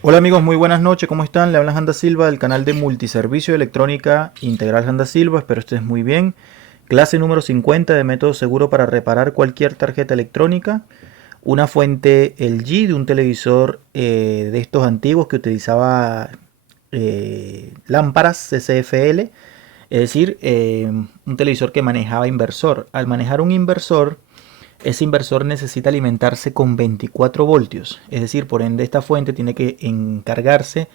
Hola amigos, muy buenas noches, ¿cómo están? Le habla Janda Silva del canal de Multiservicio de Electrónica Integral Janda Silva, espero estés muy bien. Clase número 50 de método seguro para reparar cualquier tarjeta electrónica. Una fuente LG de un televisor de estos antiguos que utilizaba lámparas CCFL, es decir, un televisor que manejaba inversor. Al manejar un inversor, ese inversor necesita alimentarse con 24 voltios, es decir, por ende esta fuente tiene que encargarse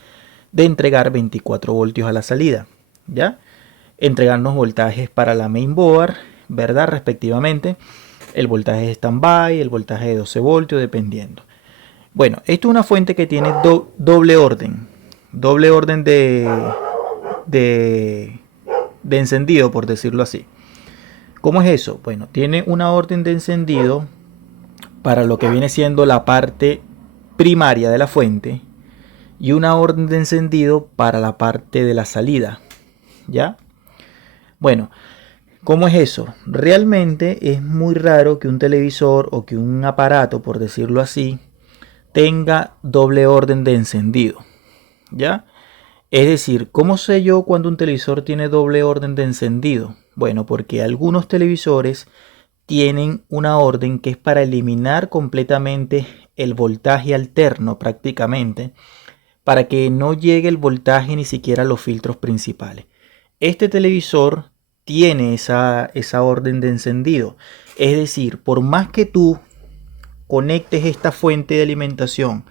de entregar 24 voltios a la salida, ¿ya? Entregarnos voltajes para la mainboard, ¿verdad? Respectivamente, el voltaje de standby, el voltaje de 12 voltios, dependiendo. Bueno, esto es una fuente que tiene doble orden de, de encendido, por decirlo así. ¿Cómo es eso? Bueno, tiene una orden de encendido para lo que viene siendo la parte primaria de la fuente y una orden de encendido para la parte de la salida. ¿Ya? Bueno, ¿cómo es eso? Realmente es muy raro que un televisor o que un aparato, por decirlo así, tenga doble orden de encendido. ¿Ya? Es decir, ¿cómo sé yo cuando un televisor tiene doble orden de encendido? Bueno, porque algunos televisores tienen una orden que es para eliminar completamente el voltaje alterno prácticamente, para que no llegue el voltaje ni siquiera a los filtros principales. Este televisor tiene esa orden de encendido. Es decir, por más que tú conectes esta fuente de alimentación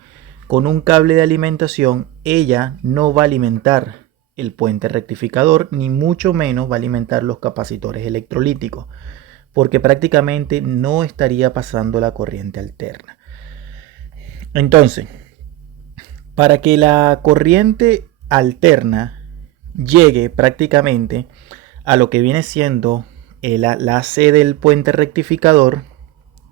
con un cable de alimentación, ella no va a alimentar el puente rectificador, ni mucho menos va a alimentar los capacitores electrolíticos, porque prácticamente no estaría pasando la corriente alterna. Entonces, para que la corriente alterna llegue prácticamente a lo que viene siendo la C del puente rectificador,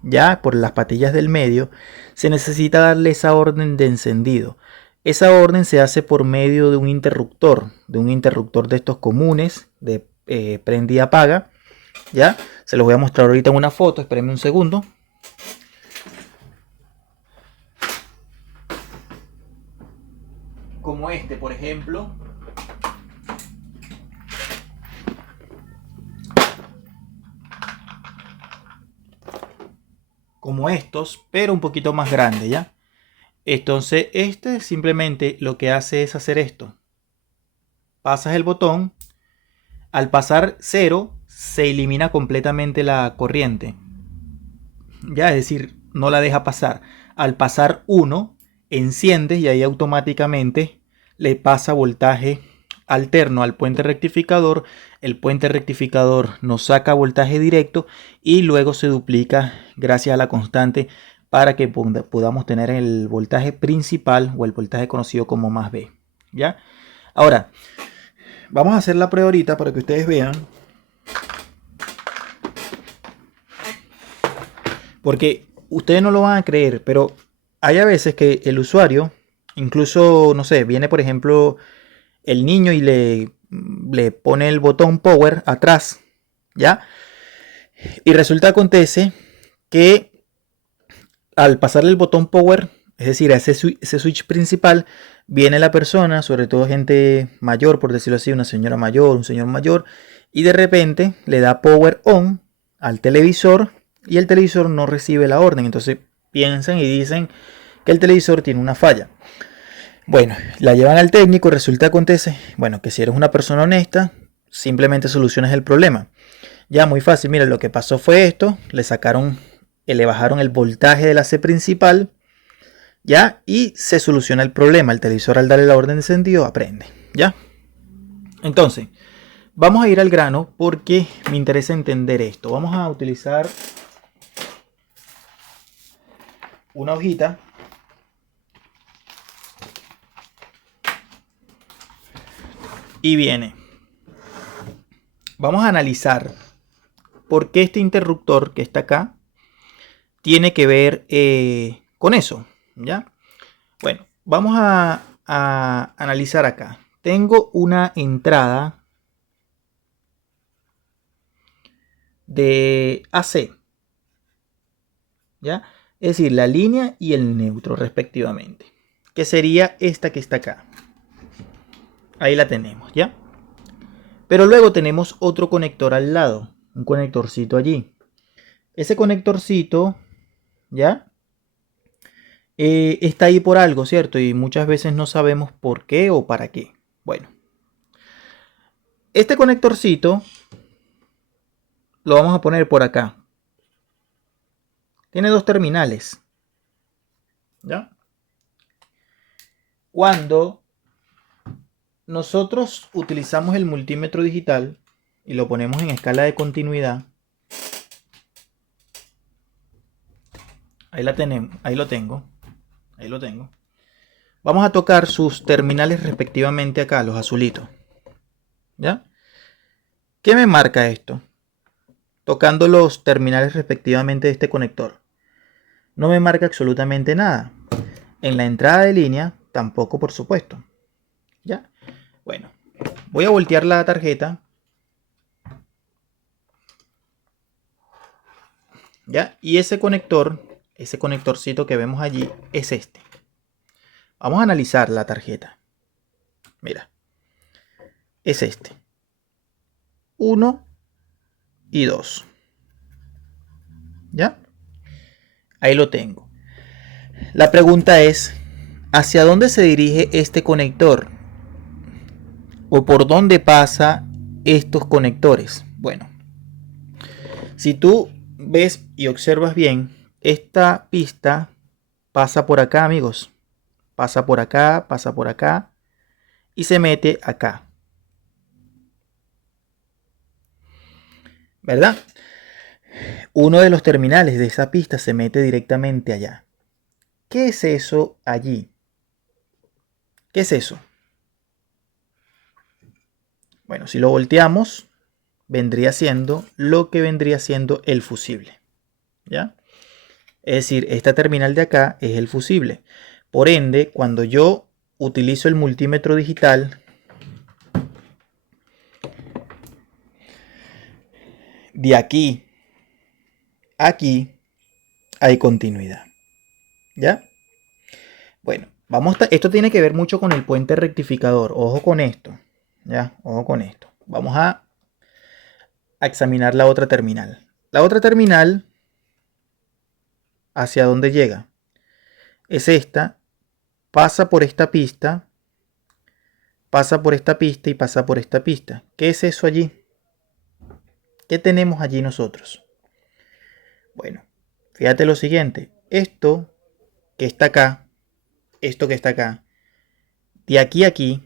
ya por las patillas del medio, se necesita darle esa orden de encendido. Esa orden se hace por medio de un interruptor de estos comunes, de prende y apaga. Ya, se los voy a mostrar ahorita en una foto, espérenme un segundo. Como este, por ejemplo. Como estos, pero un poquito más grande, ¿ya? Entonces, este simplemente lo que hace es hacer esto. Pasas el botón, al pasar 0 se elimina completamente la corriente. Ya, es decir, no la deja pasar. Al pasar 1 enciendes y ahí automáticamente le pasa voltaje alterno al puente rectificador. El puente rectificador nos saca voltaje directo y luego se duplica gracias a la constante para que podamos tener el voltaje principal o el voltaje conocido como más B. ¿Ya? Ahora, vamos a hacer la prueba ahorita para que ustedes vean. Porque ustedes no lo van a creer, pero hay a veces que el usuario, incluso, no sé, viene por ejemplo el niño y le pone el botón power atrás, ¿ya? Y resulta acontece que al pasarle el botón power, es decir, a ese switch principal, viene la persona, sobre todo gente mayor, por decirlo así, una señora mayor, un señor mayor, y de repente le da power on al televisor y el televisor no recibe la orden. Entonces piensan y dicen que el televisor tiene una falla. Bueno, la llevan al técnico y resulta acontece, bueno, que si eres una persona honesta, simplemente solucionas el problema. Ya, muy fácil, mira, lo que pasó fue esto, le bajaron el voltaje de la C principal, ya, y se soluciona el problema. El televisor al darle la orden de encendido aprende, ya. Entonces, vamos a ir al grano porque me interesa entender esto. Vamos a utilizar una hojita y viene. Vamos a analizar por qué este interruptor que está acá tiene que ver con eso, ¿ya? Bueno, vamos a analizar acá. Tengo una entrada de AC, ¿ya? Es decir, la línea y el neutro respectivamente. que sería esta que está acá. Ahí la tenemos, ¿ya? Pero luego tenemos otro conector al lado, un conectorcito allí. Ese conectorcito, ¿ya? Está ahí por algo, ¿cierto? Y muchas veces no sabemos por qué o para qué. Bueno, este conectorcito lo vamos a poner por acá. Tiene dos terminales, ¿ya? Cuando nosotros utilizamos el multímetro digital y lo ponemos en escala de continuidad, ahí la tenemos, ahí lo tengo. Vamos a tocar sus terminales respectivamente acá, los azulitos. ¿Ya? ¿Qué me marca esto? Tocando los terminales respectivamente de este conector. No me marca absolutamente nada. En la entrada de línea tampoco, por supuesto. ¿Ya? Bueno, voy a voltear la tarjeta. ¿Ya? Y ese conector, ese conectorcito que vemos allí, es este. Vamos a analizar la tarjeta. Mira. Es este. 1 y 2. ¿Ya? Ahí lo tengo. La pregunta es, ¿hacia dónde se dirige este conector? ¿O por dónde pasa estos conectores? Bueno, si tú ves y observas bien, esta pista pasa por acá, amigos. Pasa por acá y se mete acá. ¿Verdad? Uno de los terminales de esa pista se mete directamente allá. ¿Qué es eso allí? ¿Qué es eso? Bueno, si lo volteamos, vendría siendo lo que vendría siendo el fusible. ¿Ya? Es decir, esta terminal de acá es el fusible. Por ende, cuando yo utilizo el multímetro digital, de aquí a aquí hay continuidad. ¿Ya? Bueno, esto tiene que ver mucho con el puente rectificador. Ojo con esto. ¿Ya? Ojo con esto. Vamos a examinar la otra terminal. La otra terminal, ¿hacia dónde llega? Es esta. Pasa por esta pista. Pasa por esta pista y pasa por esta pista. ¿Qué es eso allí? ¿Qué tenemos allí nosotros? Bueno, fíjate lo siguiente. Esto que está acá, de aquí a aquí,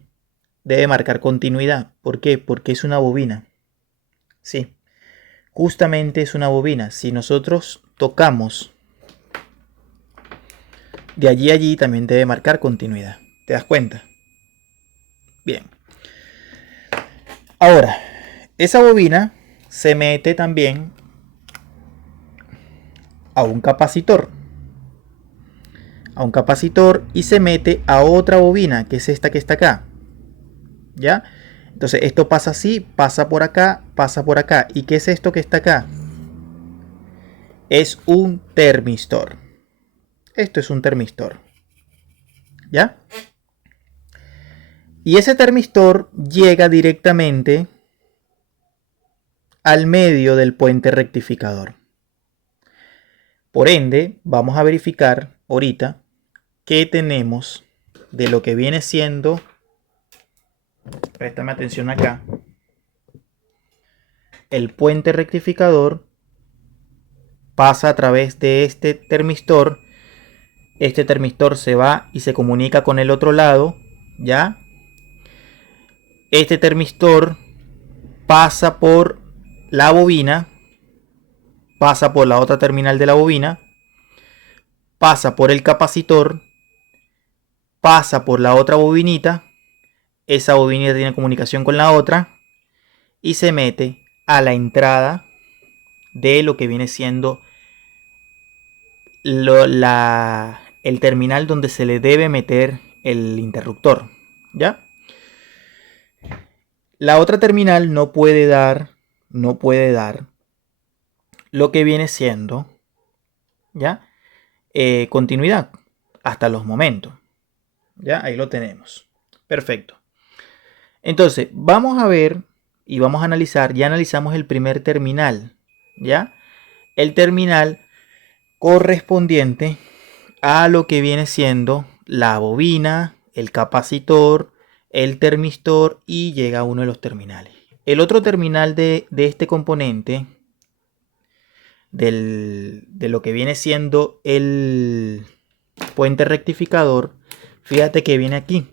debe marcar continuidad. ¿Por qué? Porque es una bobina. Sí, justamente es una bobina. Si nosotros tocamos de allí a allí, también debe marcar continuidad. ¿Te das cuenta? Bien. Ahora, esa bobina se mete también a un capacitor. Y se mete a otra bobina, que es esta que está acá. ¿Ya? Entonces esto pasa así, pasa por acá. ¿Y qué es esto que está acá? Es un termistor. Esto es un termistor. ¿Ya? Y ese termistor llega directamente al medio del puente rectificador. Por ende, vamos a verificar ahorita qué tenemos de lo que viene siendo. Préstame atención acá. El puente rectificador pasa a través de este termistor. Este termistor se va y se comunica con el otro lado, ¿ya? Este termistor pasa por la bobina, pasa por la otra terminal de la bobina, pasa por el capacitor, pasa por la otra bobinita, esa bobinita tiene comunicación con la otra y se mete a la entrada de lo que viene siendo el terminal donde se le debe meter el interruptor, ¿ya? La otra terminal no puede dar lo que viene siendo, ¿ya? Continuidad hasta los momentos. Ya, ahí lo tenemos. Perfecto. Entonces, vamos a ver y vamos a analizar. Ya analizamos el primer terminal. ¿Ya? El terminal correspondiente a lo que viene siendo la bobina, el capacitor, el termistor y llega a uno de los terminales. El otro terminal de este componente, de lo que viene siendo el puente rectificador, fíjate que viene aquí.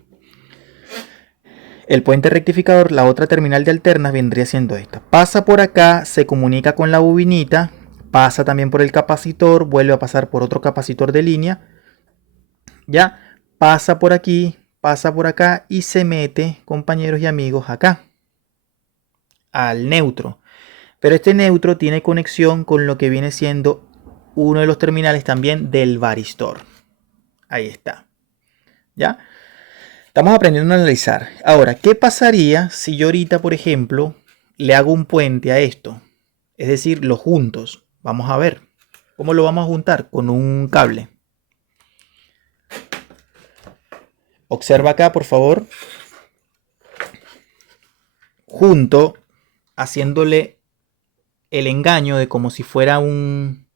El puente rectificador, la otra terminal de alternas vendría siendo esta. Pasa por acá, se comunica con la bobinita, pasa también por el capacitor, vuelve a pasar por otro capacitor de línea. Ya, pasa por aquí, pasa por acá y se mete, compañeros y amigos, acá, al neutro. Pero este neutro tiene conexión con lo que viene siendo uno de los terminales también del varistor. Ahí está. ¿Ya? Estamos aprendiendo a analizar. Ahora, ¿qué pasaría si yo ahorita, por ejemplo, le hago un puente a esto? Es decir, los juntos. Vamos a ver. ¿Cómo lo vamos a juntar? Con un cable. Observa acá, por favor. Junto, haciéndole el engaño de como si fuera un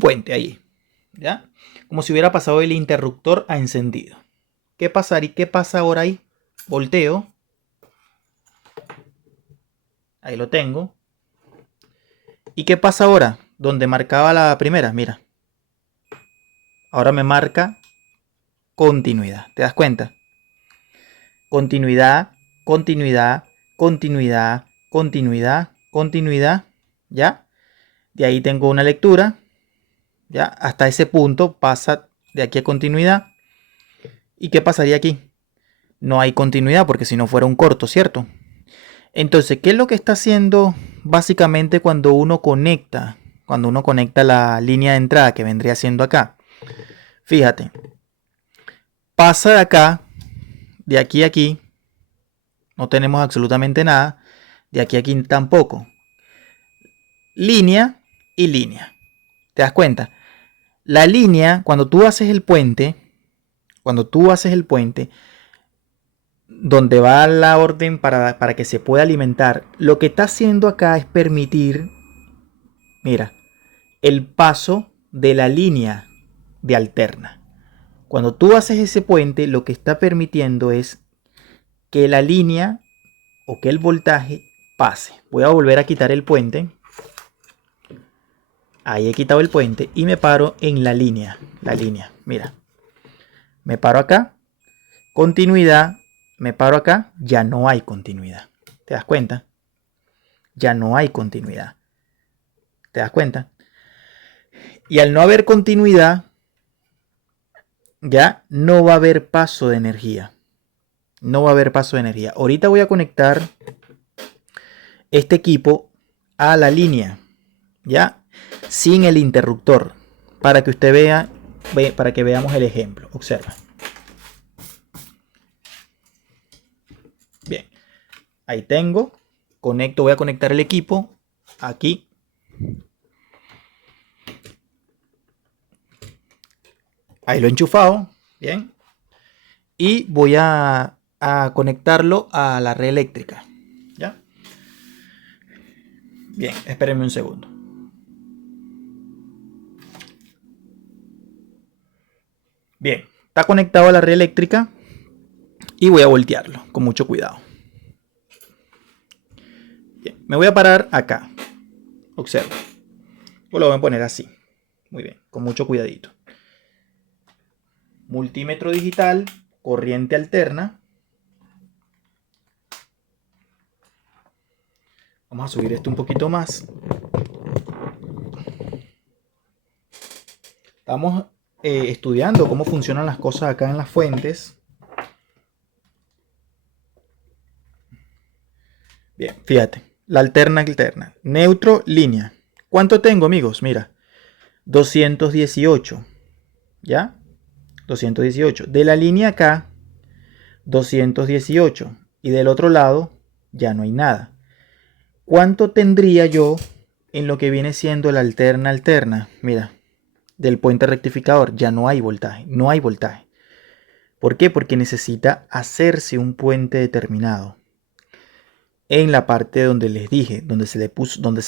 puente ahí. ¿Ya? Como si hubiera pasado el interruptor a encendido. ¿Qué pasaría? ¿Qué pasa ahora ahí? Volteo. Ahí lo tengo. ¿Y qué pasa ahora? Donde marcaba la primera, mira. Ahora me marca continuidad. ¿Te das cuenta? Continuidad, continuidad, continuidad, continuidad, continuidad. ¿Ya? De ahí tengo una lectura. ¿Ya? Hasta ese punto pasa de aquí a continuidad. ¿Y qué pasaría aquí? No hay continuidad porque si no fuera un corto, ¿cierto? Entonces, ¿qué es lo que está haciendo básicamente cuando uno conecta? Cuando uno conecta la línea de entrada que vendría siendo acá. Fíjate. Pasa de acá, de aquí a aquí. No tenemos absolutamente nada. De aquí a aquí tampoco. Línea y línea. ¿Te das cuenta? La línea, cuando tú haces el puente, donde va la orden para que se pueda alimentar, lo que está haciendo acá es permitir, mira, el paso de la línea de alterna. Cuando tú haces ese puente, lo que está permitiendo es que la línea o que el voltaje pase. Voy a volver a quitar el puente. Ahí he quitado el puente y me paro en la línea. Mira. Me paro acá. Continuidad. Me paro acá. Ya no hay continuidad. ¿Te das cuenta? Ya no hay continuidad. ¿Te das cuenta? Y al no haber continuidad, ya no va a haber paso de energía. No va a haber paso de energía. Ahorita voy a conectar este equipo a la línea, ya, sin el interruptor, para que usted vea, para que veamos el ejemplo. Observa. Bien, ahí tengo. Conecto, voy a conectar el equipo aquí. Ahí lo he enchufado. Bien. Y voy a conectarlo a la red eléctrica. ¿Ya? Bien, espérenme un segundo. Bien, está conectado a la red eléctrica y voy a voltearlo con mucho cuidado. Bien, me voy a parar acá. Observa. Lo voy a poner así. Muy bien, con mucho cuidadito. Multímetro digital, corriente alterna. Vamos a subir esto un poquito más. Estamos estudiando cómo funcionan las cosas acá en las fuentes. Bien, fíjate. La alterna. Neutro, línea. ¿Cuánto tengo, amigos? Mira. 218. ¿Ya? 218. De la línea acá, 218. Y del otro lado, ya no hay nada. ¿Cuánto tendría yo en lo que viene siendo la alterna? Mira. del puente rectificador. Ya no hay voltaje, no hay voltaje. ¿Por qué? Porque necesita hacerse un puente determinado. En la parte donde les dije, donde se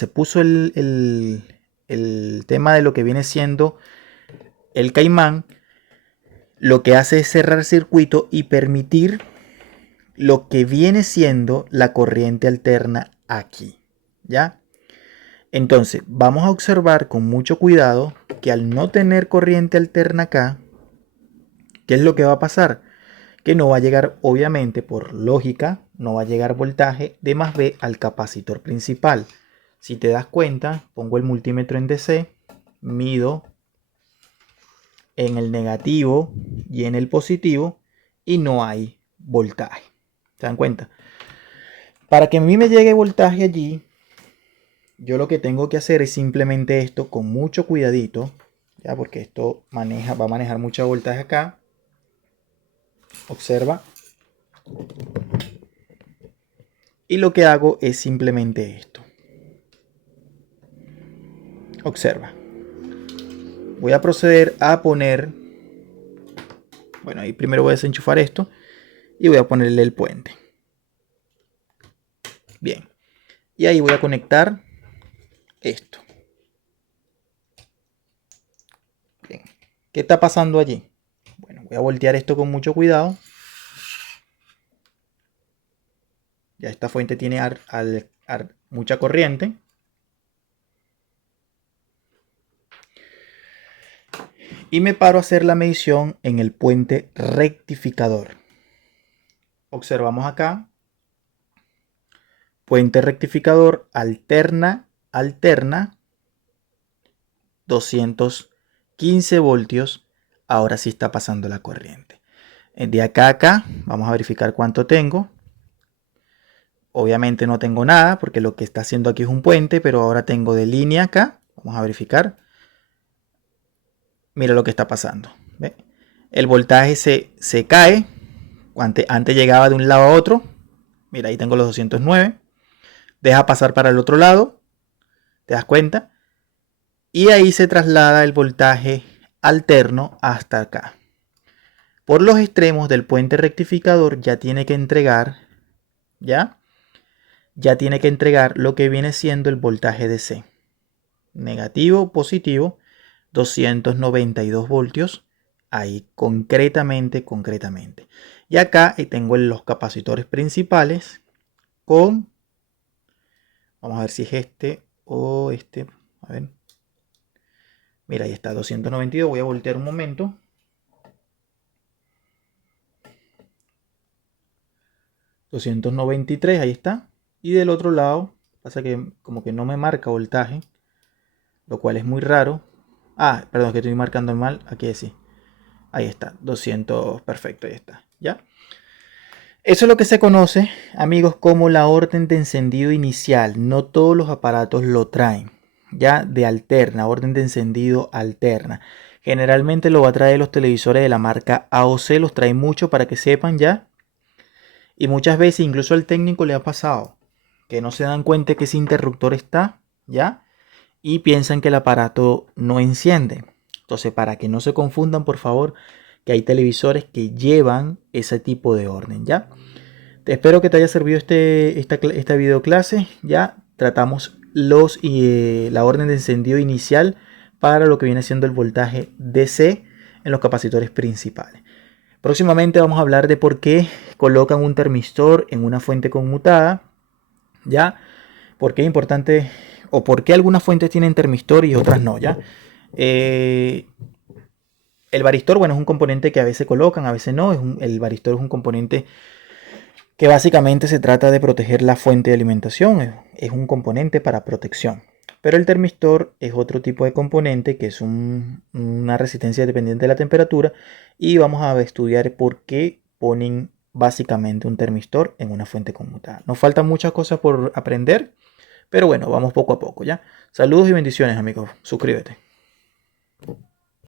puso el tema de lo que viene siendo el caimán, lo que hace es cerrar circuito y permitir lo que viene siendo la corriente alterna aquí, ¿ya? Entonces, vamos a observar con mucho cuidado que al no tener corriente alterna acá, ¿qué es lo que va a pasar? Que no va a llegar, obviamente, por lógica, no va a llegar voltaje de más B al capacitor principal. Si te das cuenta, pongo el multímetro en DC, mido en el negativo y en el positivo y no hay voltaje. ¿Se dan cuenta? Para que a mí me llegue voltaje allí, yo lo que tengo que hacer es simplemente esto con mucho cuidadito, ya, porque esto va a manejar mucho voltaje acá. Observa. Y lo que hago es simplemente esto. Observa. Voy a proceder a poner, bueno, ahí primero voy a desenchufar esto y voy a ponerle el puente. Bien. Y ahí voy a conectar esto. Bien. ¿Qué está pasando allí? Bueno, voy a voltear esto con mucho cuidado. Ya esta fuente tiene mucha corriente. Y me paro a hacer la medición en el puente rectificador. Observamos acá. Puente rectificador alterna 215 voltios. Ahora sí está pasando la corriente. De acá a acá, vamos a verificar cuánto tengo. Obviamente no tengo nada porque lo que está haciendo aquí es un puente, pero ahora tengo de línea acá. Vamos a verificar. Mira lo que está pasando. ¿Ve? El voltaje se cae. Antes llegaba de un lado a otro. Mira, ahí tengo los 209. Deja pasar para el otro lado. ¿Te das cuenta? Y ahí se traslada el voltaje alterno hasta acá. Por los extremos del puente rectificador ya tiene que entregar, ya tiene que entregar lo que viene siendo el voltaje DC. Negativo, positivo, 292 voltios. Ahí concretamente. Y acá tengo los capacitores principales con, vamos a ver si es este o este, a ver. Mira, ahí está, 292. Voy a voltear un momento. 293, ahí está. Y del otro lado, pasa que como que no me marca voltaje, lo cual es muy raro. Ah, perdón, que estoy marcando mal. Aquí sí. Ahí está, 200, perfecto, ahí está. ¿Ya? Eso es lo que se conoce, amigos, como la orden de encendido inicial. No todos los aparatos lo traen. Ya de alterna, orden de encendido alterna. Generalmente lo va a traer los televisores de la marca AOC, los traen mucho para que sepan ya. Y muchas veces incluso al técnico le ha pasado que no se dan cuenta que ese interruptor está, ¿ya? Y piensan que el aparato no enciende. Entonces, para que no se confundan, por favor, que hay televisores que llevan ese tipo de orden, ¿ya? Espero que te haya servido esta video clase. Ya tratamos la orden de encendido inicial para lo que viene siendo el voltaje DC en los capacitores principales. Próximamente vamos a hablar de por qué colocan un termistor en una fuente conmutada, ¿ya? ¿Por qué es importante o por qué algunas fuentes tienen termistor y otras no, ¿ya? El varistor, bueno, es un componente que a veces colocan, a veces no. El varistor es un componente que básicamente se trata de proteger la fuente de alimentación. Es un componente para protección. Pero el termistor es otro tipo de componente que es una resistencia dependiente de la temperatura, y vamos a estudiar por qué ponen básicamente un termistor en una fuente conmutada. Nos faltan muchas cosas por aprender, pero bueno, vamos poco a poco, ¿ya? Saludos y bendiciones, amigos. Suscríbete.